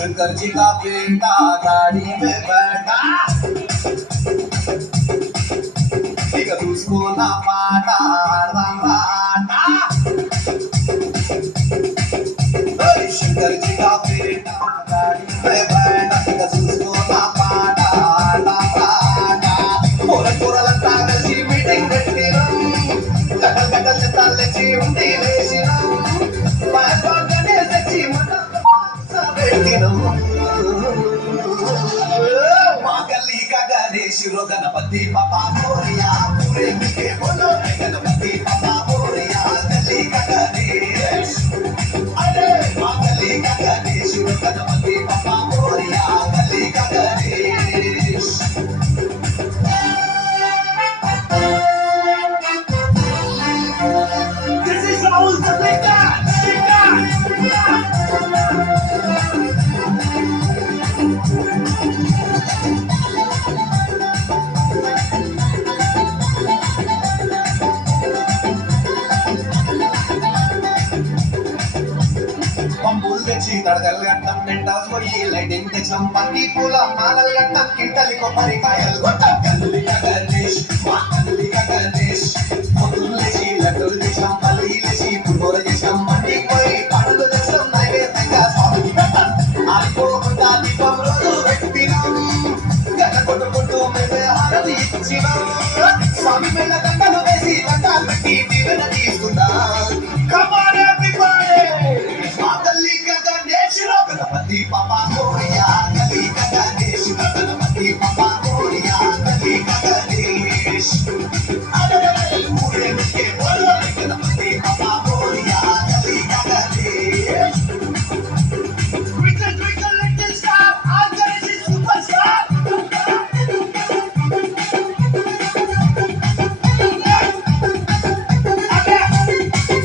शंकर जी का बेटा गाड़ी में बैठा, एक उसको ना पाटा राटा। शंकर जी का बेटा गाड़ी में बैठा, एक उसको ना पाटा राटा। पोरल पोरలంతా కలిసి మీటింగ్ పెట్టినాం, గడ్డలు గడ్డలు చెత్తాలెచ్చి ఉండి వేసినాం, పాయపాకనే తెచ్చి शिरो गणपति पापा मोरिया, पूरे मिलके बोलो गणपति पापा मोरिया। गली का गणेश, अरे माँ गली का गणेश, शिरो गणपति पापा मोरिया, गली का Ganesh. This is Raul the Big Guy, Big Guy. పంపులు తెచ్చి తడగలు గట్టం నిండాస్ పోయి లైటింగ్ తెచ్చాం, పత్తి పూల మాలలు గట్టం, కింటలి కొబ్బరికాయలు కొట్టం. కల్లిక గణేష్, మా కల్లిక గణేష్. పొద్దులు లేచి లడ్డూలు తెచ్చాం, పల్లీలు లేచి పులిహోర చేసాం, మండికి పోయి పండుగ చేస్తాం, నైవేద్యంగా స్వామికి పెట్టాం. ఆడిపోకుండా దీపం రోజు పెట్టినాం, గడ్డ కొట్టుకుంటూ మేమే హారతి ఇచ్చినాం. స్వామి మెల్ల దండలు వేసి దండాలు పెట్టి దీవెన తీసుకున్నాం. Come on everybody! गणपति पापा